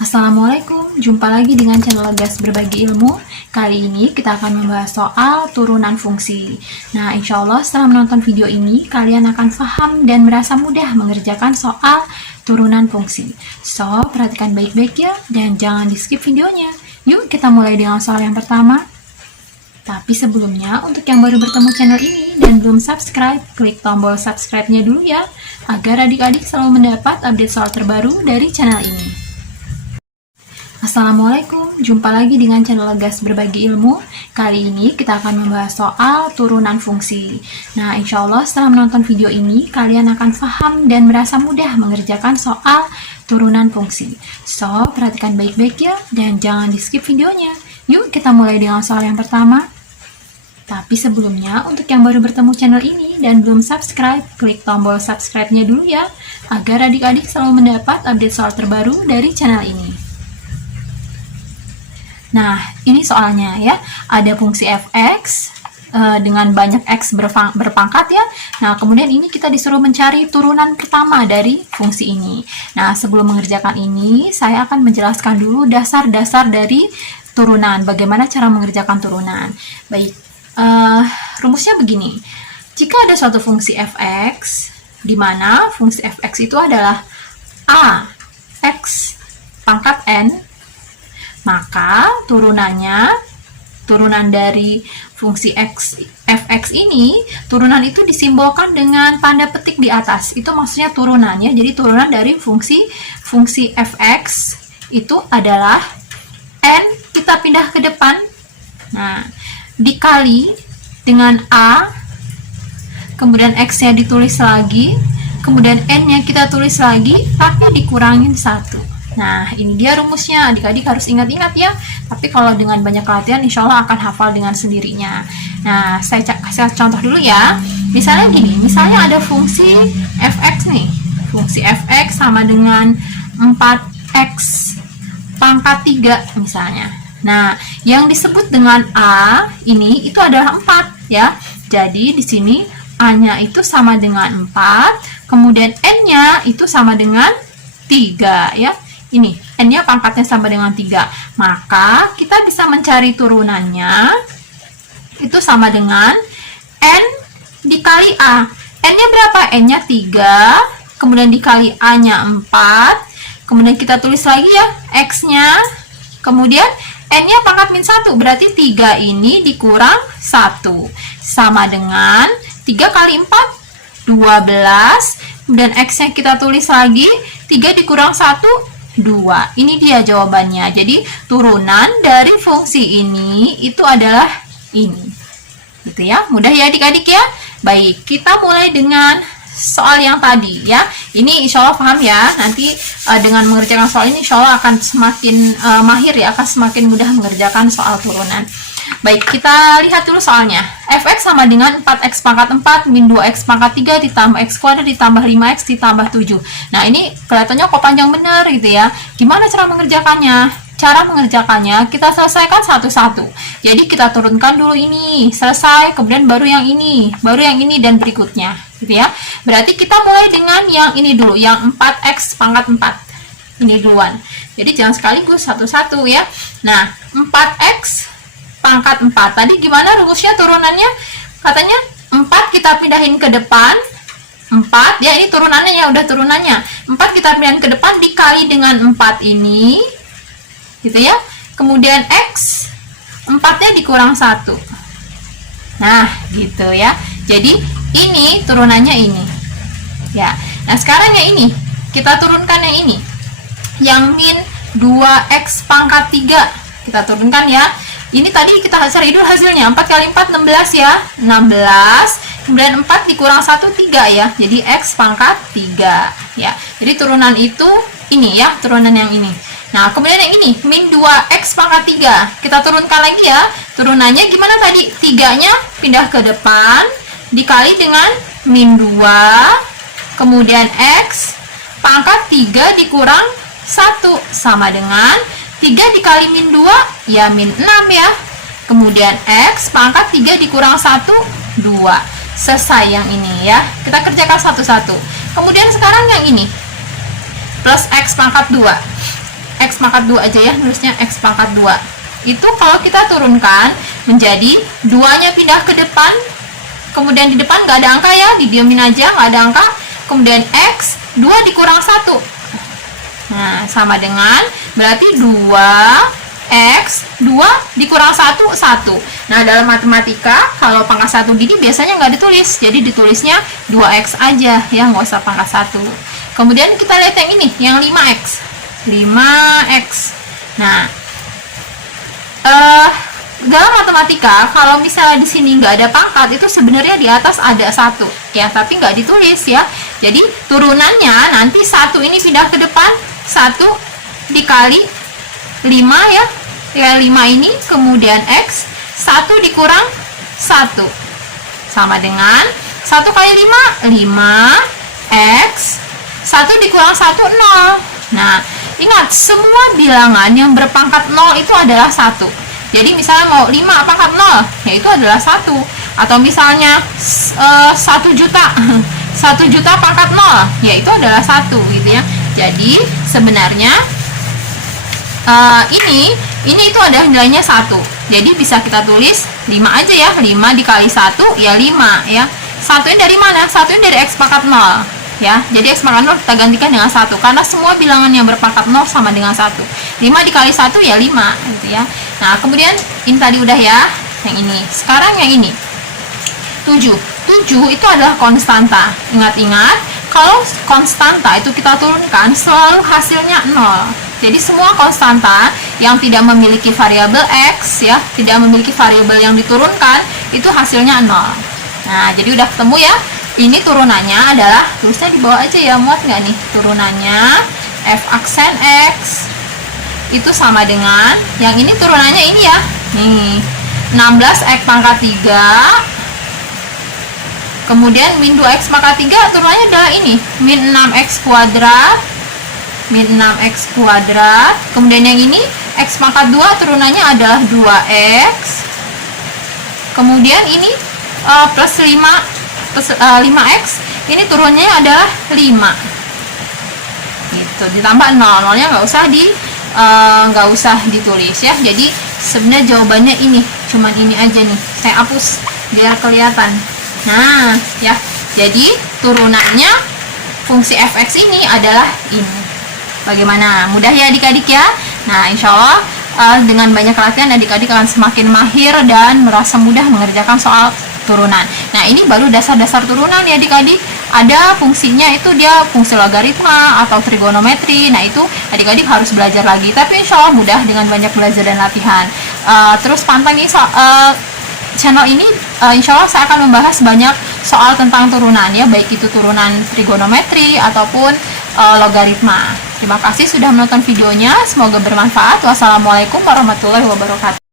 Assalamualaikum, jumpa lagi dengan channel Gas Berbagi Ilmu. Kali ini kita akan membahas soal turunan fungsi. Nah, insya Allah setelah menonton video ini, kalian akan paham dan merasa mudah mengerjakan soal turunan fungsi. So, perhatikan baik-baik ya, dan jangan di skip videonya. Yuk, kita mulai dengan soal yang pertama. Tapi sebelumnya, untuk yang baru bertemu channel ini dan belum subscribe, klik tombol subscribe-nya dulu ya, agar adik-adik selalu mendapat update soal terbaru dari channel ini. Assalamualaikum, jumpa lagi dengan channel Gas Berbagi Ilmu. Kali ini kita akan membahas soal turunan fungsi. Nah, insya Allah setelah menonton video ini, kalian akan paham dan merasa mudah mengerjakan soal turunan fungsi. So, perhatikan baik-baik ya, dan jangan di skip videonya. Yuk, kita mulai dengan soal yang pertama. Tapi sebelumnya, untuk yang baru bertemu channel ini dan belum subscribe, klik tombol subscribe-nya dulu ya, agar adik-adik selalu mendapat update soal terbaru dari channel ini. Nah, ini soalnya ya, ada fungsi fx dengan banyak x berpangkat ya. Nah, kemudian ini kita disuruh mencari turunan pertama dari fungsi ini. Nah, sebelum mengerjakan ini, saya akan menjelaskan dulu dasar-dasar dari turunan, bagaimana cara mengerjakan turunan. Baik, rumusnya begini. Jika ada suatu fungsi fx, di mana fungsi fx itu adalah a x pangkat n, maka turunan dari fungsi fx ini, turunan itu disimbolkan dengan tanda petik di atas. Itu maksudnya turunannya. Jadi turunan dari fungsi fx itu adalah n, kita pindah ke depan. Nah, dikali dengan a, kemudian x-nya ditulis lagi, kemudian n-nya kita tulis lagi, tapi dikurangin 1. Nah, ini dia rumusnya. Adik-adik harus ingat-ingat ya. Tapi kalau dengan banyak latihan, insya Allah akan hafal dengan sendirinya. Nah, saya kasih contoh dulu ya. Misalnya gini, misalnya ada fungsi fx nih. Fungsi fx sama dengan 4x pangkat 3 misalnya. Nah, yang disebut dengan a ini itu adalah 4 ya. Jadi di sini a-nya itu sama dengan 4, kemudian n-nya itu sama dengan 3 ya. Ini, n-nya pangkatnya sama dengan 3. Maka, kita bisa mencari turunannya. Itu sama dengan n dikali a. N-nya berapa? N-nya 3. Kemudian dikali a-nya 4. Kemudian kita tulis lagi ya, x-nya. Kemudian, n-nya pangkat min 1. Berarti 3 ini dikurang 1. Sama dengan 3 kali 4, 12. Kemudian x-nya kita tulis lagi. 3 dikurang 1, 2. Ini dia jawabannya. Jadi turunan dari fungsi ini itu adalah ini. Gitu ya. Mudah ya adik-adik ya. Baik, kita mulai dengan soal yang tadi ya. Ini insya Allah paham ya. Nanti dengan mengerjakan soal ini insya Allah akan semakin mahir ya, akan semakin mudah mengerjakan soal turunan. Baik, kita lihat dulu soalnya. Fx sama dengan 4x pangkat 4 min 2x pangkat 3 ditambah x kuadrat ditambah 5x ditambah 7. Nah, ini kelihatannya kok panjang bener gitu ya. Gimana cara mengerjakannya? Cara mengerjakannya kita selesaikan satu-satu. Jadi kita turunkan dulu ini, selesai, kemudian baru yang ini, dan berikutnya gitu ya. Berarti kita mulai dengan yang ini dulu, yang 4x pangkat 4. Ini duluan. Jadi jangan sekaligus satu-satu ya. Nah, 4x pangkat 4. Tadi gimana rumusnya turunannya? Katanya 4 kita pindahin ke depan. 4 ya, ini turunannya ya, udah turunannya. 4 kita pindahin ke depan dikali dengan 4 ini. Gitu ya. Kemudian x 4-nya dikurang 1. Nah, gitu ya. Jadi ini turunannya ini. Ya. Nah, sekarang yang ini kita turunkan yang ini. Yang min 2x pangkat 3. Kita turunkan ya. Ini tadi kita cari dulu hasilnya. 4 kali 4, 16 ya. 16. Kemudian 4 dikurang 1, 3 ya. Jadi X pangkat 3 ya. Jadi turunan itu ini ya. Turunan yang ini. Nah, kemudian yang ini. Min 2X pangkat 3. Kita turunkan lagi ya. Turunannya gimana tadi? 3-nya pindah ke depan. Dikali dengan min 2. Kemudian X pangkat 3 dikurang 1. Sama dengan 3 dikali min 2, ya min 6 ya. Kemudian X pangkat 3 dikurang 1, 2. Selesai yang ini ya. Kita kerjakan satu-satu. Kemudian sekarang yang ini. Plus X pangkat 2. X pangkat 2 aja ya, nulisnya X pangkat 2. Itu kalau kita turunkan menjadi 2-nya pindah ke depan, kemudian di depan nggak ada angka ya, didiemin aja, nggak ada angka, kemudian X 2 dikurang 1. Nah, sama dengan berarti 2X 2 dikurang 1, 1. Nah, dalam matematika kalau pangkat 1 gini biasanya nggak ditulis, jadi ditulisnya 2X aja ya, nggak usah pangkat 1. Kemudian kita lihat yang ini, yang 5X. 5X. Nah, dalam matematika kalau misalnya di sini nggak ada pangkat, itu sebenarnya di atas ada 1 ya, tapi nggak ditulis ya. Jadi turunannya nanti 1 ini pindah ke depan, 1 dikali 5 ya, 5 ini, kemudian X 1 dikurang 1 sama dengan 1 kali 5 5X 1 dikurang 1 0. Nah, ingat semua bilangan yang berpangkat 0 itu adalah 1. Jadi misalnya mau 5 pangkat 0, yaitu adalah 1. Atau misalnya 1 juta 1 juta pangkat 0, yaitu adalah 1 gitu ya. Jadi sebenarnya ini itu ada nilainya 1. Jadi bisa kita tulis 5 aja ya. 5 dikali 1 ya 5 ya. 1 ini dari mana? 1 ini dari X pangkat 0 ya. Jadi X pangkat 0 kita gantikan dengan 1 karena semua bilangan yang berpangkat 0 sama dengan 1. 5 dikali 1 ya 5 gitu ya. Nah, kemudian ini tadi udah ya, yang ini. Sekarang yang ini. 7 itu adalah konstanta. Ingat-ingat, kalau konstanta itu kita turunkan selalu hasilnya 0. Jadi semua konstanta yang tidak memiliki variabel X ya, tidak memiliki variabel yang diturunkan, itu hasilnya 0. Nah, jadi udah ketemu ya. Ini turunannya adalah, tulisnya di bawah aja ya, muat nggak nih? Turunannya F aksen X itu sama dengan, yang ini turunannya ini ya, nih 16X pangkat 3, kemudian min 2X pangkat 3 turunannya adalah ini, min 6X kuadrat, min 6X kuadrat, kemudian yang ini X pangkat 2 turunannya adalah 2X, kemudian ini plus 5X, ini turunnya adalah 5 gitu, ditambah 0, 0 nya nggak usah ditulis ya. Jadi sebenarnya jawabannya ini, cuman ini aja nih, saya hapus biar kelihatan. Nah ya, jadi turunannya fungsi fx ini adalah ini. Bagaimana? Mudah ya adik-adik ya. Nah, insya Allah dengan banyak latihan adik-adik akan semakin mahir dan merasa mudah mengerjakan soal turunan. Nah, ini baru dasar-dasar turunan ya adik-adik. Ada fungsinya, itu dia fungsi logaritma atau trigonometri. Nah, itu adik-adik harus belajar lagi. Tapi insya Allah mudah dengan banyak belajar dan latihan. Terus pantengin channel ini, insya Allah saya akan membahas banyak soal tentang turunan ya, baik itu turunan trigonometri ataupun logaritma. Terima kasih sudah menonton videonya, semoga bermanfaat. Wassalamualaikum warahmatullahi wabarakatuh.